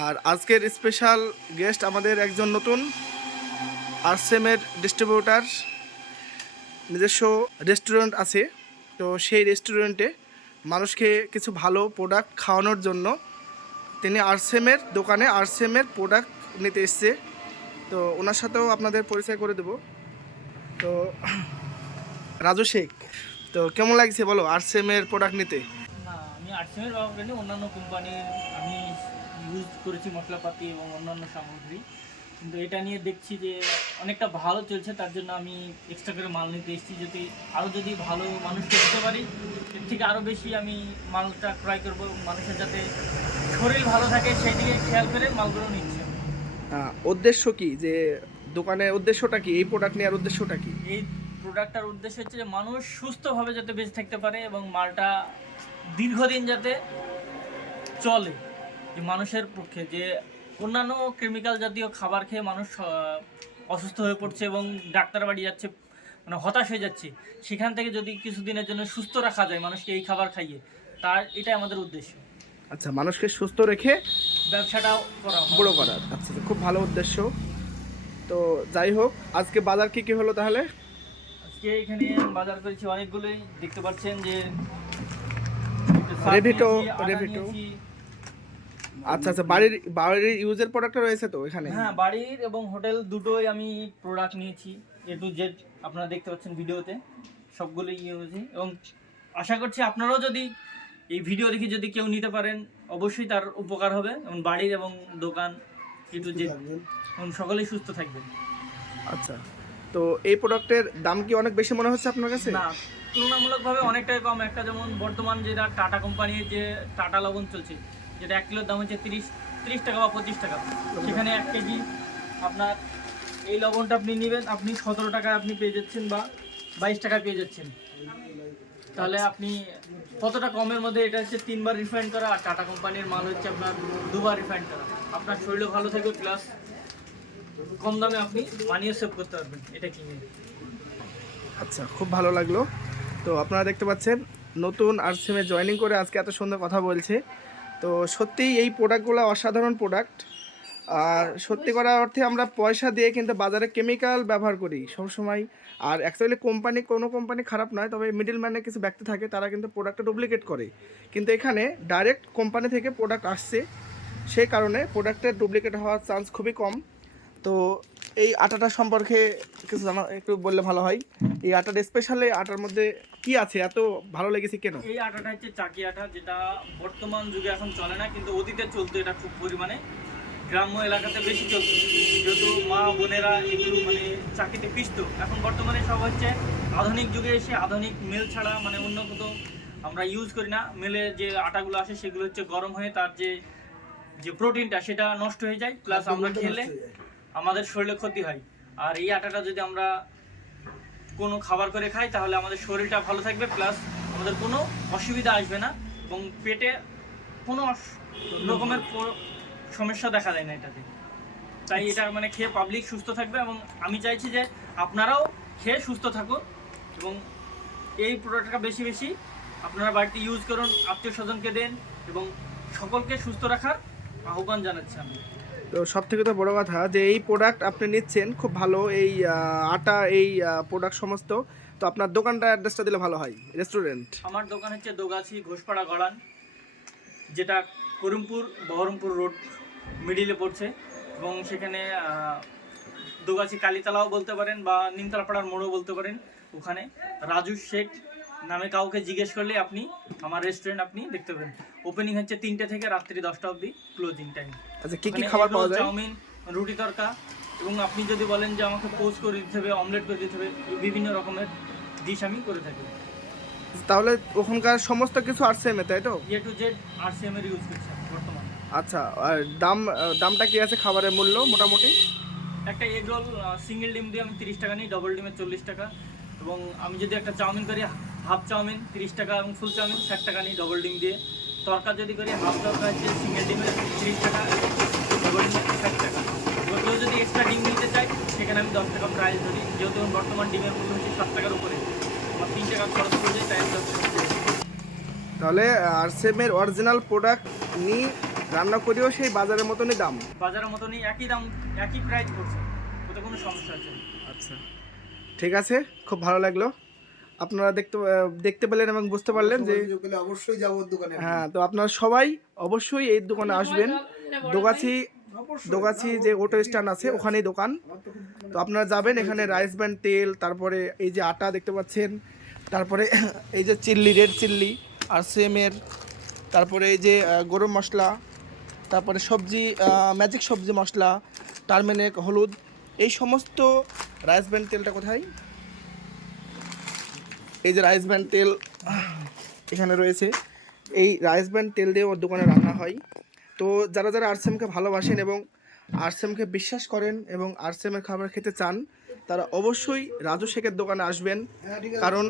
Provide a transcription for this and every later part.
আর আজকের special guest আমাদের একজন নতুন আরসেমের ডিস্ট্রিবিউটার নিজস্ব রেস্টুরেন্ট আছে। তো সেই রেস্টুরেন্টে মানুষকে কিছু ভালো প্রোডাক্ট খাওয়ানোর জন্য তিনি আরসেমের দোকানে আরসেমের প্রোডাক্ট নিতে এসছে। তো ওনার সাথেও আপনাদের পরিচয় করে দেব। তো রাজু শেখ, তো কেমন লাগছে বলো আরসেমের প্রোডাক্ট নিতে? না, আমি করিনি অন্যান্য কোম্পানির আমি ইউজ করেছি মশলাপাতি এবং অন্যান্য সামগ্রী। কিন্তু এটা নিয়ে দেখছি যে অনেকটা ভালো চলছে তার জন্য আমি এক্সট্রা করে মাল নিতে এসেছি যদি আরও যদি ভালো মানুষকে দিতে পারি এর থেকে আরও বেশি আমি মালটা ক্রয় করব। মানুষের যাতে শরীর ভালো থাকে সেই দিকে খেয়াল করে মালগুলো নিচ্ছে উদ্দেশ্য কি? যে দোকানের উদ্দেশ্যটা কি? এই প্রোডাক্ট নেওয়ার উদ্দেশ্যটা কি? এই প্রোডাক্টটার উদ্দেশ্য হচ্ছে যে মানুষ সুস্থভাবে যাতে বেঁচে থাকতে পারে এবং মালটা দীর্ঘদিন যাতে চলে। যে মানুষের পক্ষে যে অন্যান্য কেমিক্যাল জাতীয় খাবার খেয়ে মানুষ অসুস্থ হয়ে পড়ছে এবং ডাক্তার বাড়ি যাচ্ছে মানে হতাশ হয়ে যাচ্ছে সেখান থেকে যদি কিছুদিনের জন্য সুস্থ রাখা যায় মানুষকে এই খাবার খাইয়ে তার এটাই আমাদের উদ্দেশ্য। আচ্ছা মানুষকে সুস্থ রেখে ব্যবসাটাও করা। বড় করার আচ্ছা আচ্ছা, খুব ভালো উদ্দেশ্য। তো যাই হোক আজকে বাজার কি কি হলো তাহলে? আজকে এখানে বাজার করেছি অনেকগুলোই। দেখতে পাচ্ছেন যে রেভিটো, রেভিটো। আচ্ছা আচ্ছা বাড়ির বাড়ির ইউজের প্রোডাক্ট রয়েছে তো এখানে? হ্যাঁ বাড়ির এবং হোটেল দুটোই আমি প্রোডাক্ট নিয়েছি এ টু জেড আপনারা দেখতে পাচ্ছেন ভিডিওতে সবগুলোই ইউজি এবং আশা করছি আপনারাও যদি এই ভিডিও দেখে যদি কেউ নিতে পারেন অবশ্যই তার উপকার হবে। এবং বাড়ির এবং দোকান এ টু জেড এবং সকলেই সুস্থ থাকবেন। আচ্ছা তো এই প্রোডাক্টের দাম কি অনেক বেশি মনে হচ্ছে আপনার কাছে? না তুলনামূলকভাবে অনেকটাই কম। একটা যেমন বর্তমান যেটা টাটা কোম্পানির যে টাটা লবণ চলছে যেটা এক কিলোর দাম হচ্ছে তিরিশ তিরিশ টাকা বা পঁচিশ টাকা। সেখানে এক কেজি আপনার এই লবণটা আপনি নেবেন, আপনি সতেরো টাকায় আপনি পেয়ে যাচ্ছেন বা বাইশ টাকায় পেয়ে যাচ্ছেন। তাহলে আপনি কতটা কমের মধ্যে এটা হচ্ছে তিনবার রিফাইন্ড করা, আর টাটা কোম্পানির মাল হচ্ছে আপনার দুবার রিফাইন্ড করা। আপনার শরীরও ভালো থাকবে, প্লাস কম দামে আপনি মানিয়ে সেভ করতে পারবেন, এটা কিনে আচ্ছা খুব ভালো লাগল। তো আপনারা দেখতে পাচ্ছেন, নতুন আরসিএমে জয়েনিং করে আজকে এত সুন্দর কথা বলছে। তো সত্যিই এই প্রোডাক্টগুলো অসাধারণ প্রোডাক্ট আর সত্যি করার অর্থে আমরা পয়সা দিয়ে কিন্তু বাজারে কেমিক্যাল ব্যবহার করি সবসময়। আর অ্যাকচুয়ালি কোম্পানি কোনো কোম্পানি খারাপ নয় তবে মিডিল ম্যানে কিছু ব্যক্তি থাকে তারা কিন্তু প্রোডাক্টটা ডুপ্লিকেট করে। কিন্তু এখানে ডাইরেক্ট কোম্পানি থেকে প্রোডাক্ট আসছে। সেই কারণে প্রোডাক্টের ডুপ্লিকেট হওয়ার চান্স খুবই কম। তো এই আটাটা সম্পর্কে কিছু জানা একটু বললে ভালো হয়। এই আটাটা স্পেশালি আটার মধ্যে কি আছে? এত ভালো লেগেছে কেন? এই আটাটা হচ্ছে চাকি আটা যেটা বর্তমান যুগে এখন চলে না কিন্তু অতীতে চলতো এটা খুব পরিমাণে। গ্রাম্য এলাকাতে বেশি চলতো। যেহেতু মা বোনেরা এগুলো মানে চাকিতে পিসতো। এখন বর্তমানে সব হচ্ছে আধুনিক যুগে এসে আধুনিক মেল ছাড়া মানে অন্য কোথাও আমরা ইউজ করি না। মেলে যে আটাগুলো আসে সেগুলো হচ্ছে গরম হয়ে তার যে যে প্রোটিনটা সেটা নষ্ট হয়ে যায়। প্লাস আমরা খেলে আমাদের শরীরে ক্ষতি হয়। আর এই আটাটা যদি আমরা কোনো খাবার করে খাই তাহলে আমাদের শরীরটা ভালো থাকবে প্লাস আমাদের কোনো অসুবিধা আসবে না এবং পেটে কোনো রকমের সমস্যা দেখা যায় না এটাতে। তাই এটা মানে খেয়ে পাবলিক সুস্থ থাকবে এবং আমি চাইছি যে আপনারাও খেয়ে সুস্থ থাকুন এবং এই প্রোডাক্টটা বেশি বেশি আপনারা বাড়িতে ইউজ করুন আত্মীয় স্বজনকে দেন এবং সকলকে সুস্থ রাখার আহ্বান জানাচ্ছি আমি। তো সব থেকে তো বড় কথা যে এই প্রোডাক্ট আপনি নিচ্ছেন খুব ভালো, এই আটা, এই প্রোডাক্ট সমস্ত, তো আপনার দোকানটা অ্যাড্রেসটা দিলে ভালো হয় রেস্টুরেন্ট আমার দোকান হচ্ছে দোগাছি ঘোষপাড়া গড়ান, যেটা করিমপুর, বহরমপুর রোড মিডিলে পড়ছে, এবং সেখানে দোগাছি কালীতলাও বলতে পারেন বা নিমতলাপাড়ার মোড়ও বলতে পারেন, ওখানে রাজু শেখ নামে কাউকে জিজ্ঞেস করলে আপনি আমার রেস্টুরেন্ট আপনি দেখতে পাবেন। ওপেনিং হচ্ছে তিনটে থেকে রাত্রি দশটা অবধি ক্লোজিং টাইম আচ্ছা কি কি খাবার পাওয়া যায়? চাউমিন রুটি তরকা এবং আপনি যদি বলেন যে আমাকে পোস্ট করে দিতে হবে অমলেট করে দিতে হবে বিভিন্ন রকমের ডিশ আমি করে থাকি। তাহলে ওখানকার সমস্ত কিছু আরসিএমে তাই তো? A to Z R C এর ইউজ করছি বর্তমানে। আচ্ছা আর দাম দামটা কি আছে খাবারের মূল্য মোটামুটি? একটা এগ রোল সিঙ্গেল ডিম দিয়ে আমি তিরিশ টাকা নিই ডবল ডিমের চল্লিশ টাকা। এবং আমি যদি একটা চাউমিন করি হাফ চাউমিন তিরিশ টাকা এবং ফুল চাউমিন ষাট টাকা নিই ডবল ডিম দিয়ে। তরকা যদি করি হাফ তরকা হচ্ছে সিঙ্গেল ডিমের তিরিশ টাকা ডবল ডিমের ষাট টাকা। এবার কেউ যদি এক্সট্রা ডিম নিতে চাই সেখানে আমি দশ টাকা প্রাইস ধরি। যেহেতু বর্তমান ডিমের মূল্য হচ্ছে সাত টাকার উপরে। আমার তিন টাকা খরচ করে যায় তাই আমি দশ টাকা দিয়ে দিই। তাহলে আরসিএমের অরিজিনাল প্রোডাক্ট নিই রান্না করেও সেই বাজারের মতনই দাম। বাজারের মতনই একই দাম একই প্রাইস পড়ছে। ওতে কোনো সমস্যা আছে আচ্ছা। ঠিক আছে খুব ভালো লাগল। আপনারা দেখতে দেখতে পেলেন এবং বুঝতে পারলেন যে অবশ্যই যাব দোকানে। হ্যাঁ তো আপনারা সবাই অবশ্যই এই দোকানে আসবেন। দোগাছি দোগাছি যে অটো স্ট্যান্ড আছে ওখানেই দোকান। তো আপনারা যাবেন এখানে রাইস ব্যান্ড তেল তারপরে এই যে আটা দেখতে পাচ্ছেন তারপরে এই যে চিল্লি রেড চিল্লি আর সেমের তারপরে এই যে গরম মশলা তারপরে সবজি ম্যাজিক সবজি মশলা টার্মেরিক হলুদ এই সমস্ত রাইস ব্যান্ড তেলটা কোথায়? এই যে রাইস ব্যান্ড তেল, এখানে রয়েছে। এই রাইস ব্যান্ড তেল দিয়ে ওর দোকানে রান্না হয়। তো যারা যারা আরসেমকে ভালোবাসেন এবং আরসেমকে বিশ্বাস করেন এবং আরসেমের খাবার খেতে চান, তারা অবশ্যই রাজু শেখের দোকানে আসবেন। কারণ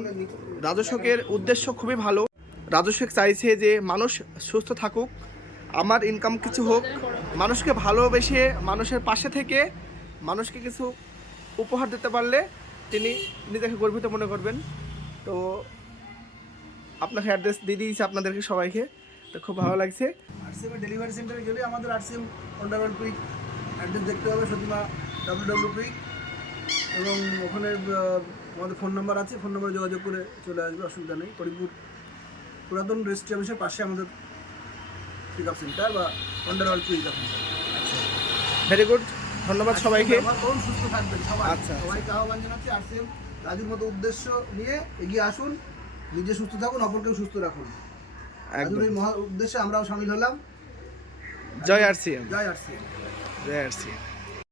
রাজু শেখের উদ্দেশ্য খুবই ভালো। রাজু শেখ চাইছে যে মানুষ সুস্থ থাকুক, আমার ইনকাম কিছু হোক, মানুষকে ভালোবেসে মানুষের পাশে থেকে মানুষকে কিছু উপহার দিতে পারলে তিনি নিজেকে গর্বিত মনে করবেন। তো আপনাকে অ্যাড্রেস দিয়ে দিয়েছি আপনাদেরকে সবাইকে। তো খুব ভালো লাগছে। আরসিএম ডেলিভারি সেন্টারে গেলে আমাদের আরসিএম অন্ডারওয়ার্ল্ড কুইক অ্যাড্রেস দেখতে হবে সতীমা ডাব্লিউ ডাব্লিউ কুইক এবং ওখানে আমাদের ফোন নাম্বার আছে ফোন নাম্বারে যোগাযোগ করে চলে আসবে অসুবিধা নেই। করিমপুর পুরাতন রেজিস্ট্রি অফিসের পাশে আমাদের পিক আপ সেন্টার বা underworld quick up very good ধন্যবাদ সবাইকে। সুস্থ থাকবেন সবাই। আচ্ছা, আচ্ছা। সবাইকে আহ্বান জানাচ্ছি আরসিএম রাজুর মতো উদ্দেশ্য নিয়ে এগিয়ে আসুন। নিজে সুস্থ থাকুন অপরকেও সুস্থ রাখুন। রাজুর এই মহা উদ্দেশ্যে আমরাও সামিল হলাম। জয় আরসিএম জয় আর জয় আর